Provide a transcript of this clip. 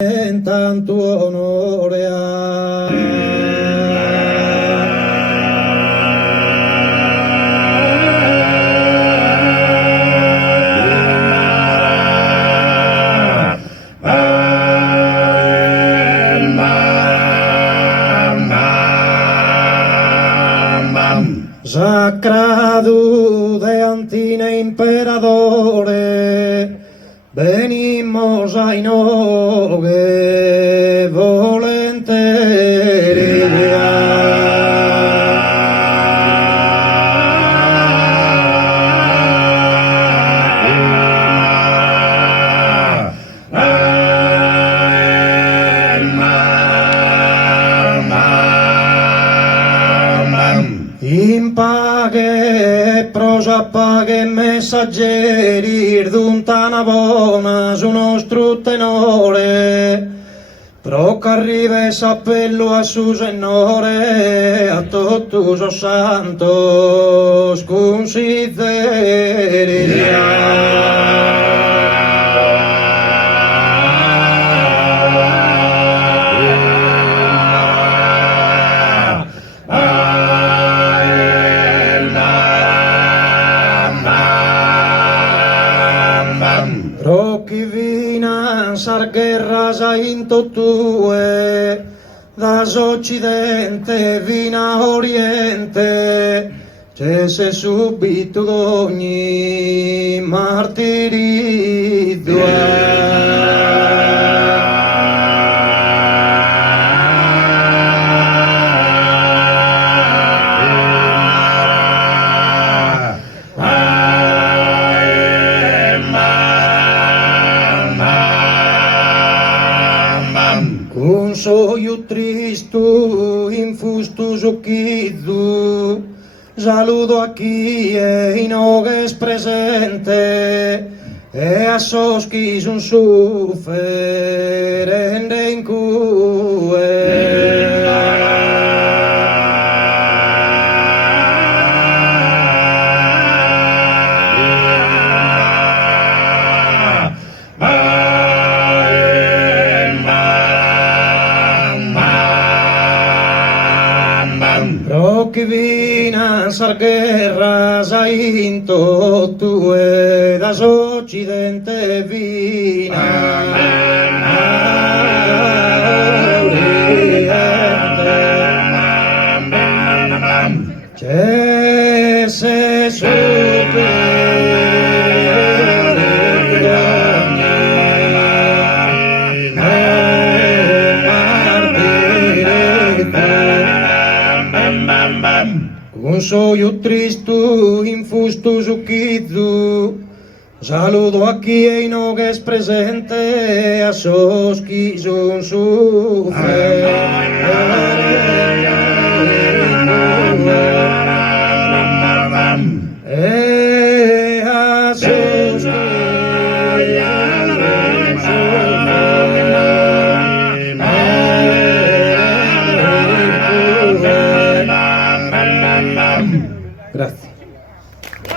en tanto onore Sacrado de Antine imperadore, venimos a inoghe in paghe, prosa paghe messaggeri, d'untana bona su nostro tenore, pro che arriva s'appello a su Signore, a tutti os santos consideri. Pro chi vina sar guerras in totue, das occidente vina oriente, cesse subito d'ogni martirizio. Con soio tristo, infusto zucchidu, saludo a chi è in oghes presente, e a sos chi son sufferende in cue. Pro chi vina sar guerras in totue, das occidente vina oriente, cesse con soio tristo, infusto zucchidu, saludo a chi è in oghes presente, a sos chi son sufferenti.